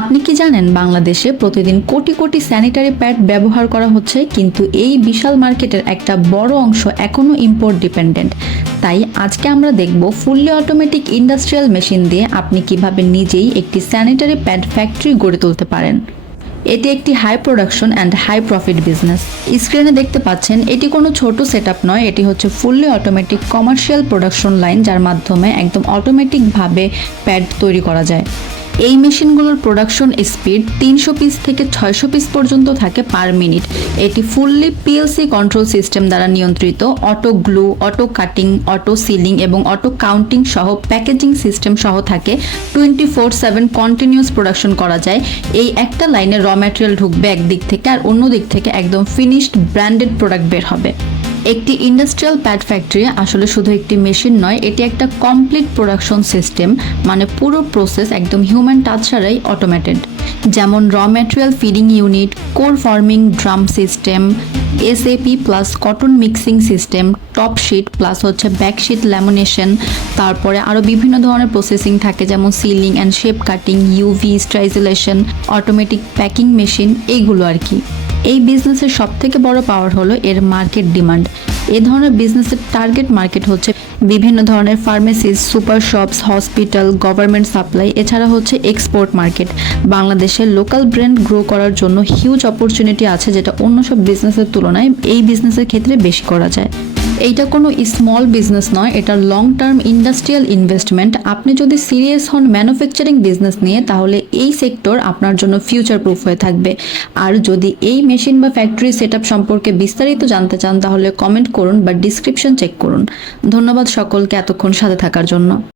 আপনি কি জানেন বাংলাদেশে প্রতিদিন কোটি কোটি স্যানিটারি প্যাড ব্যবহার করা হচ্ছে, কিন্তু এই বিশাল মার্কেটের একটা বড় অংশ এখনো ইম্পোর্ট ডিপেন্ডেন্ট। তাই আজকে আমরা দেখব ফুললি অটোমেটিক ইন্ডাস্ট্রিয়াল মেশিন দিয়ে আপনি কিভাবে নিজেই একটি স্যানিটারি প্যাড ফ্যাক্টরি গড়ে তুলতে পারেন। এটি একটি high production and high profit business. স্ক্রিনে দেখতে পাচ্ছেন এটি কোনো ছোট সেটআপ নয়, এটি হচ্ছে fully automatic commercial production line, যার মাধ্যমে একদম অটোমেটিকভাবে প্যাড তৈরি করা যায়। এই মেশিনগুলোর প্রোডাকশন স্পিড 300 পিস থেকে 600 পিস পর্যন্ত থাকে পার মিনিট। এটি ফুললি পিএলসি কন্ট্রোল সিস্টেম দ্বারা নিয়ন্ত্রিত। Auto glue, auto cutting, auto ceiling এবং অটো কাউন্টিং সহ প্যাকেজিং সিস্টেম সহ থাকে। 24/7 কন্টিনিউয়াস প্রোডাকশন করা যায়। এই একটা লাইনে র ম্যাটেরিয়াল ঢুকবে একদিক থেকে, আর অন্য দিক থেকে একদম ফিনিশড ব্র্যান্ডেড প্রোডাক্ট বের হবে। একটি ইন্ডাস্ট্রিয়াল প্যাড ফ্যাক্টরি আসলে শুধু একটি মেশিন নয়, এটি একটা কমপ্লিট প্রোডাকশন সিস্টেম, মানে পুরো প্রসেস একদম হিউম্যান টাচ ছাড়াই অটোমেটেড। যেমন raw material feeding unit, core forming drum system, SAP plus cotton mixing system, top sheet plus হচ্ছে ব্যাক শিট ল্যামিনেশন, তারপরে আরও বিভিন্ন ধরনের প্রসেসিং থাকে, যেমন sealing and shape cutting, UV stabilisation, automatic packing machine, এইগুলো আর কি। এই বিজনেসের সবথেকে বড় পাওয়ার হলো এর মার্কেট ডিমান্ড। এ ধরনের বিজনেসের টার্গেট মার্কেট হচ্ছে বিভিন্ন ধরনের pharmacies, super shops, hospital, government supply, এছাড়া হচ্ছে এক্সপোর্ট মার্কেট। বাংলাদেশের লোকাল ব্র্যান্ড গ্রো করার জন্য হিউজ অপরচুনিটি আছে, যেটা অন্য সব বিজনেসের তুলনায় এই বিজনেসের ক্ষেত্রে বেশি করা যায়। এইটা কোনো স্মল বিজনেস নয়, এটা লং টার্ম ইন্ডাস্ট্রিয়াল ইনভেস্টমেন্ট। আপনি যদি সিরিয়াস হন ম্যানুফ্যাকচারিং বিজনেস নিয়ে, তাহলে এই সেক্টর আপনার জন্য ফিউচার প্রুফ হয়ে থাকবে। আর যদি এই মেশিন বা ফ্যাক্টরি সেটআপ সম্পর্কে বিস্তারিত জানতে চান, তাহলে কমেন্ট করুন বা ডিসক্রিপশন চেক করুন। ধন্যবাদ সকলকে এতক্ষণ সাথে থাকার জন্য।